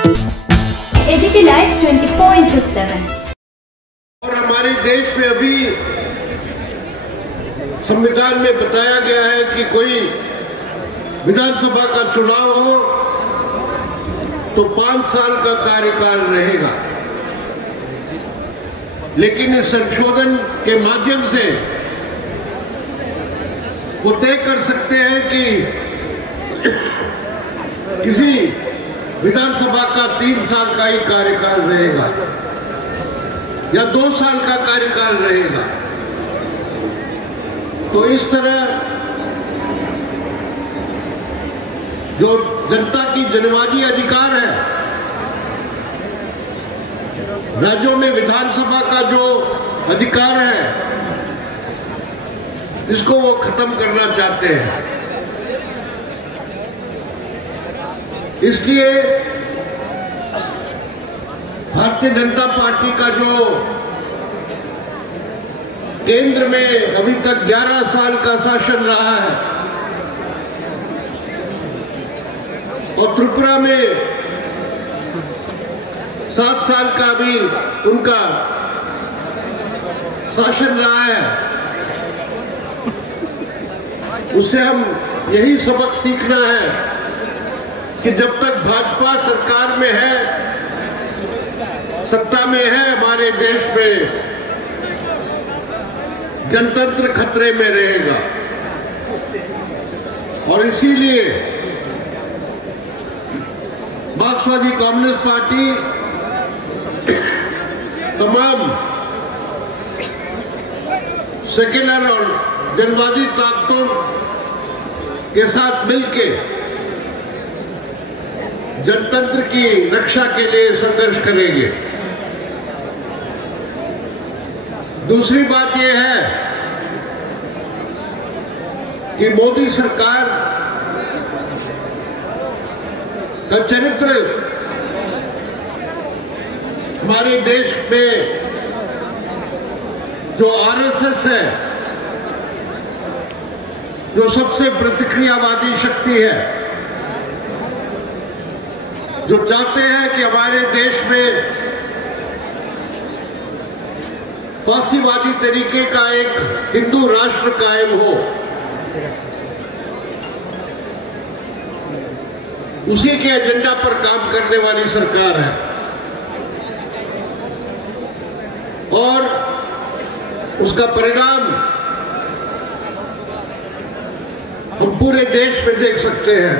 AGT Live 24/7। और हमारे देश में अभी संविधान में बताया गया है कि कोई विधानसभा का चुनाव हो तो 5 साल का कार्यकाल रहेगा, लेकिन इस संशोधन के माध्यम से वो तय कर सकते हैं कि किसी विधानसभा का 3 साल का ही कार्यकाल रहेगा या 2 साल का कार्यकाल रहेगा। तो इस तरह जो जनता की जनवादी अधिकार है, राज्यों में विधानसभा का जो अधिकार है, इसको वो खत्म करना चाहते हैं। इसलिए भारतीय जनता पार्टी का जो केंद्र में अभी तक 11 साल का शासन रहा है और त्रिपुरा में 7 साल का भी उनका शासन रहा है, उससे हम यही सबक सीखना है कि जब तक भाजपा सरकार में है, सत्ता में है, हमारे देश में जनतंत्र खतरे में रहेगा। और इसीलिए मार्क्सवादी कम्युनिस्ट पार्टी तमाम सेक्युलर और जनवादी ताकतों के साथ मिलकर जनतंत्र की रक्षा के लिए संघर्ष करेंगे। दूसरी बात यह है कि मोदी सरकार का चरित्र हमारे देश में जो आरएसएस है, जो सबसे प्रतिक्रियावादी शक्ति है, जो चाहते हैं कि हमारे देश में फांसीवादी तरीके का एक हिंदू राष्ट्र कायम हो, उसी के एजेंडा पर काम करने वाली सरकार है। और उसका परिणाम हम पूरे देश में देख सकते हैं।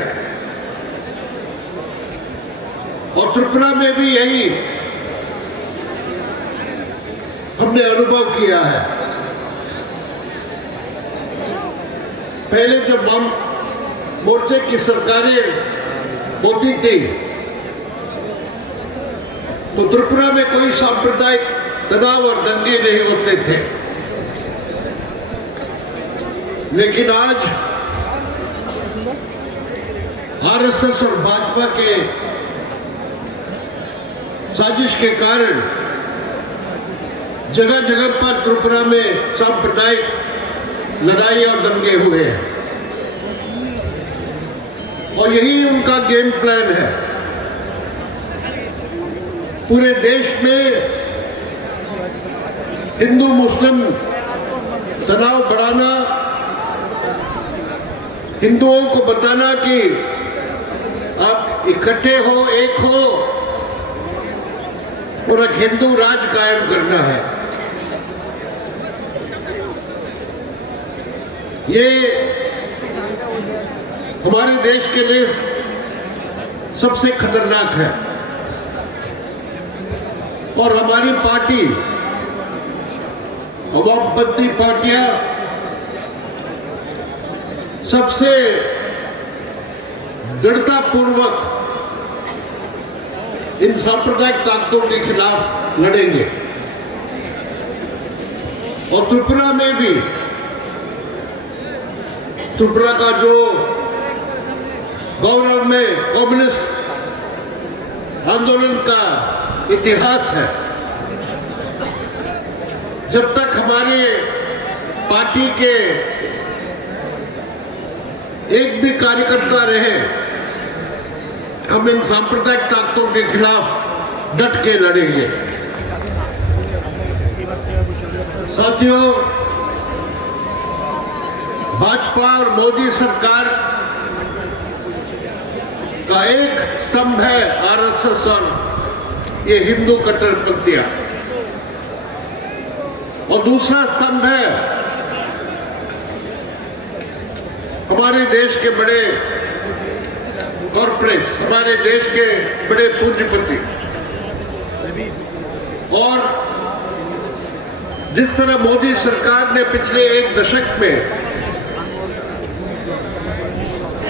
और त्रिपुरा में भी यही हमने अनुभव किया है। पहले जब वाम मोर्चे की सरकारें होती थी तो त्रिपुरा में कोई सांप्रदायिक तनाव और दंगे नहीं होते थे, लेकिन आज आरएसएस और भाजपा के साजिश के कारण जगह जगह पर त्रिपुरा में सांप्रदायिक लड़ाई और दंगे हुए हैं और यही उनका गेम प्लान है। पूरे देश में हिंदू मुस्लिम तनाव बढ़ाना, हिंदुओं को बताना कि आप इकट्ठे हो, एक हो और एक हिंदू राज कायम करना है। ये हमारे देश के लिए सबसे खतरनाक है। और हमारी पार्टी, वामपंथी पार्टियां सबसे दृढ़तापूर्वक इन सांप्रदायिक ताकतों के खिलाफ लड़ेंगे। और त्रिपुरा में भी, त्रिपुरा का जो गौरव में कम्युनिस्ट आंदोलन का इतिहास है, जब तक हमारे पार्टी के एक भी कार्यकर्ता रहे हम इन सांप्रदायिक ताकतों के खिलाफ डट के लड़ेंगे। साथियों, भाजपा और मोदी सरकार का एक स्तंभ है आरएसएस और ये हिंदू कट्टरपंथियां, और दूसरा स्तंभ है हमारे देश के बड़े कॉर्पोरेट्स, हमारे देश के बड़े पूंजीपति। और जिस तरह मोदी सरकार ने पिछले एक दशक में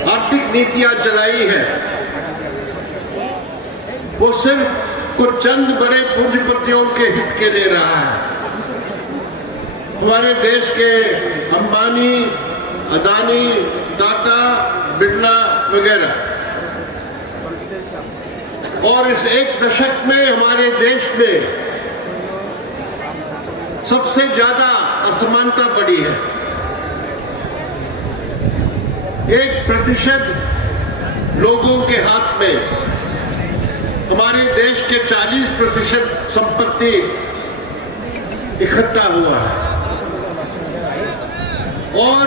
आर्थिक नीतियां चलाई है, वो सिर्फ कुछ चंद बड़े पूंजीपतियों के हित के लिए रहा है। हमारे देश के अंबानी, अदानी, टाटा, बिरला वगैरह, और इस एक दशक में हमारे देश में सबसे ज्यादा असमानता बढ़ी है। 1% लोगों के हाथ में हमारे देश के 40% संपत्ति इकट्ठा हुआ है, और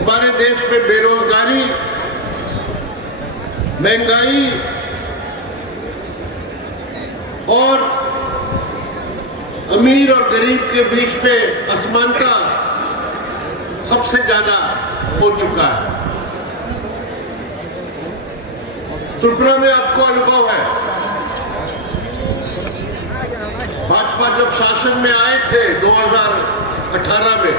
हमारे देश में बेरोजगारी, महंगाई और अमीर और गरीब के बीच में असमानता सबसे ज्यादा हो चुका है। त्रिपुरा में आपको अनुभव है, भाजपा जब शासन में आए थे 2018 में,